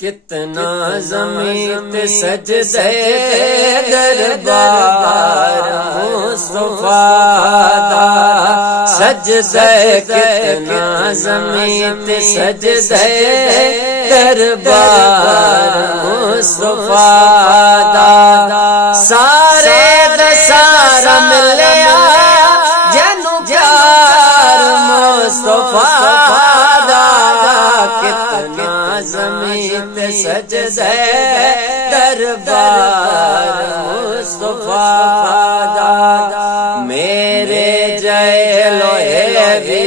कितना ज़मीन ते सजदे दरबार मुस्तफा दा सजदे कितना ज़मीन ते सजदे दरबार मुस्तफा दा सारे दा सारा मिलिया जनु प्यार मुस्तफा दा कितना ज़मीन ते सजदे दरबार मुस्तफा दा मेरे जय लोए भी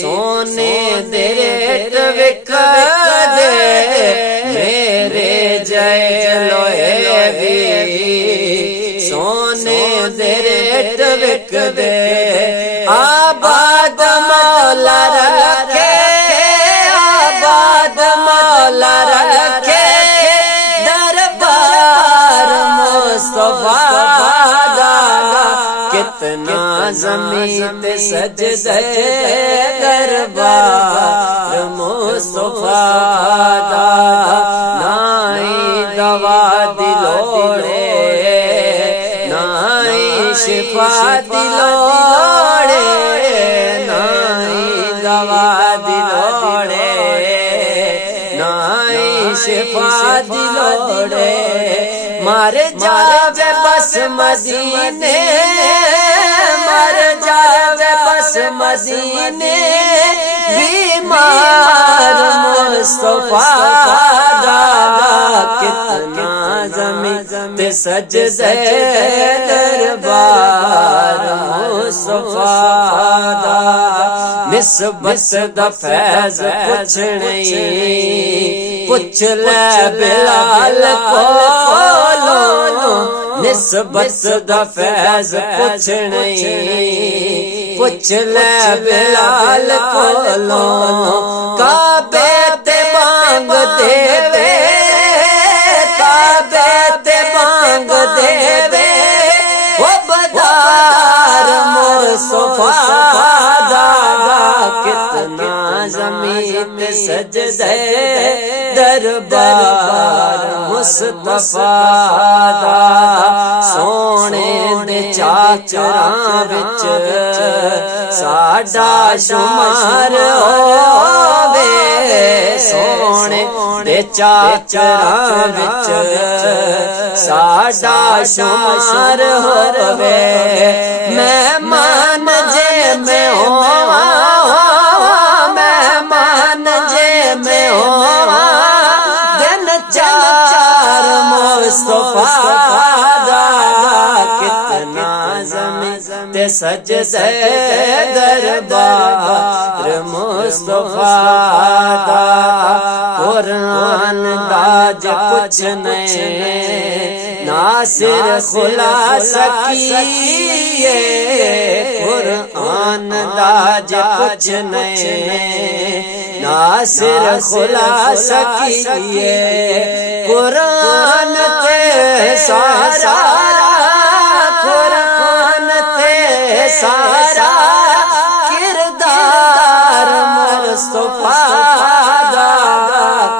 सोने दे रेट विक दे मेरे जय लोए भी सोने दे रेट विक दे आबाद मौला रखे आबाद मौला रखे दरबार मुस्तफा दा कितना ज़मीन ते सजदे दरबार मुस्तफा दा नाई दवा दिलोड़े नाई शिफा दिलोड़े नाई दवा दिलोड़े नाई शिफा दिलोड़े मर जावे बस मदीने मर जावे बस मदीने बीमार मुस्तफा दा कितना ज़मीन ते सजदे दरबार मुस्तफा दा निस्बत दा फैज़ कुछ नहीं पुछ ले बिलाल कोलो निस्बत दा फैज़ कुछ नहीं पुछ ले बिलाल कोलो काबे ते मांग देवे काबे ते मांग देवे वो बदार मुस्तफा दा कितना ज़मीन ते सजदे दरबार मुस्तफा दा सोने दे चाचरां विच साडा शुमार होवे सोने दे चाचरां विच साडा शुमार होवे मेहमान जे मैं होवा मेहमान जे मैं होवा दिन चार मुस्तफा दा कितना ज़मीन ते सजदे दरबार मुस्तफा दा कुरान दा जे कुछ नहीं नासिर खुलासा किए कुरान दा जे कुछ नहीं नासिर खुलासा किए कुरान ते सारा कुरान ते सारा किरदार मुस्तफा दा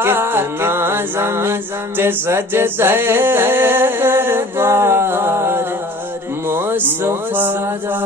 कितना ज़मीन ते सजदे दरबार मुस्तफा दा।